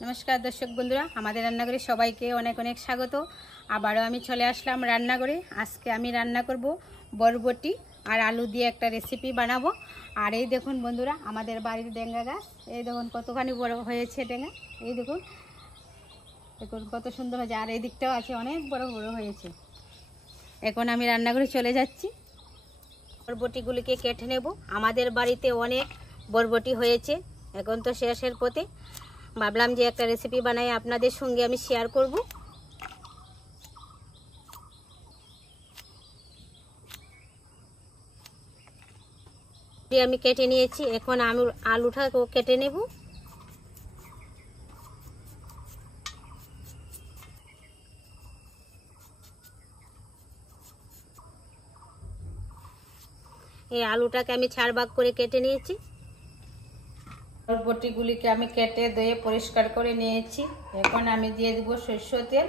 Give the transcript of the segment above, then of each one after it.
नमस्कार दर्शक बंधुरा हमारे रान्नाघरे सबाइके अनेक अनेक स्वागत। आबारो आमी चले आसलाम रान्नाघरे। आजके आमी रान्ना करब बरबटी और आलू दिए एक रेसिपि बानाबो। और ये देखुन बंधुरा आमादेर बाड़ीर डेंगा गाछ, ये देखुन कतखानी बड़ हयेछे डेंगा, ये देखुन देखुन कत सुंदर हयेछे। और এই দিকটাও আছে অনেক বড় বড় হয়েছে। এখন আমি রান্নাঘরে চলে যাচ্ছি, বরবটিগুলিকে কেটে নেব। আমাদের বাড়িতে অনেক বরবটি হয়েছে, এখন তো শেষের পথে। ভাবলাম যে একটা রেসিপি বানাই আপনাদের সঙ্গে আমি শেয়ার করব। আমি কেটে নিয়েছি, এখন আমি আলুটাকে কেটে নেব। এই আলুটাকে আমি 4 ভাগ করে কেটে নিয়েছি। বরবটিগুলিকে আমি কেটে ধুয়ে পরিষ্কার করে নিয়েছি। এখন আমি দিয়ে দেব সরষের তেল।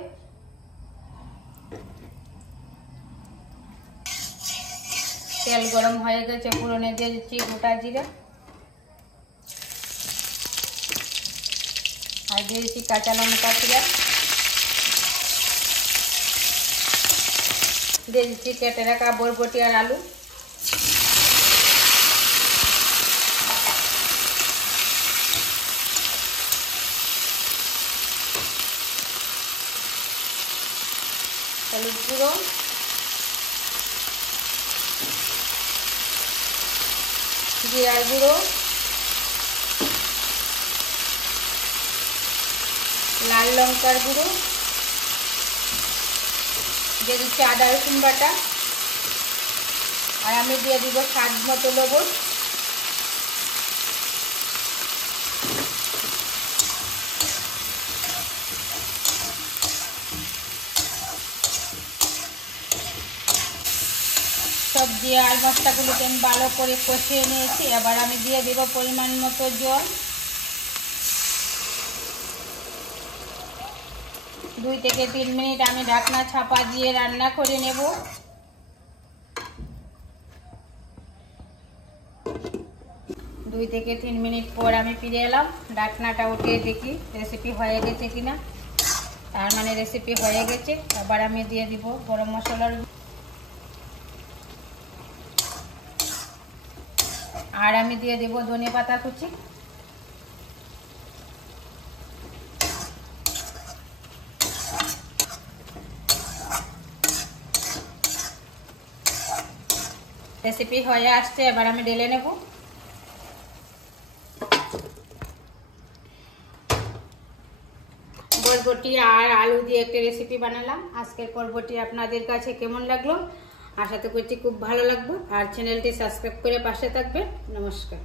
তেল গরম হয়ে গেছে, ফোড়নে দিয়ে দিচ্ছি গোটা জিরা আর দিয়ে দিচ্ছি কাঁচা লঙ্কা পেঁয়াজ, দিয়ে দিচ্ছি কেটে রাখা বরবটি আর আলু। হলুদ গুঁড়ো, জিরার গুঁড়ো, লাল লঙ্কার গুঁড়ো, দিয়ে দিচ্ছি আদা রসুন বাটা, আর আমি দিয়ে দিব স্বাদ মতো লবণ। सब्जी और मसलागुलोके आमि भालो करे कषिये निয়েছি। এবার আমি দিয়ে দেব পরিমাণ মতো জল। 2 থেকে 3 মিনিট আমি ঢাকনা চাপা দিয়ে রান্না করে নেব। 2 থেকে 3 মিনিট পর আমি ফিরে এলাম। ঢাকনাটা উঠিয়ে দেখি রেসিপি হয়ে গেছে কিনা। তার মানে রেসিপি হয়ে গেছে। এবার আমি দিয়ে দিব গরম মশলার আর আমি দিয়ে দেব ধনে পাতা কুচি। রেসিপি হয়ে আসছে, এবার আমি ঢেলে নেব। বরবটি আর আলু দিয়ে একটা রেসিপি বানালাম। আজকের পর্বটি আপনাদের কাছে কেমন লাগলো? আশা তো করছি খুব ভালো লাগবে। আর চ্যানেলটি সাবস্ক্রাইব করে পাশে থাকবেন। নমস্কার।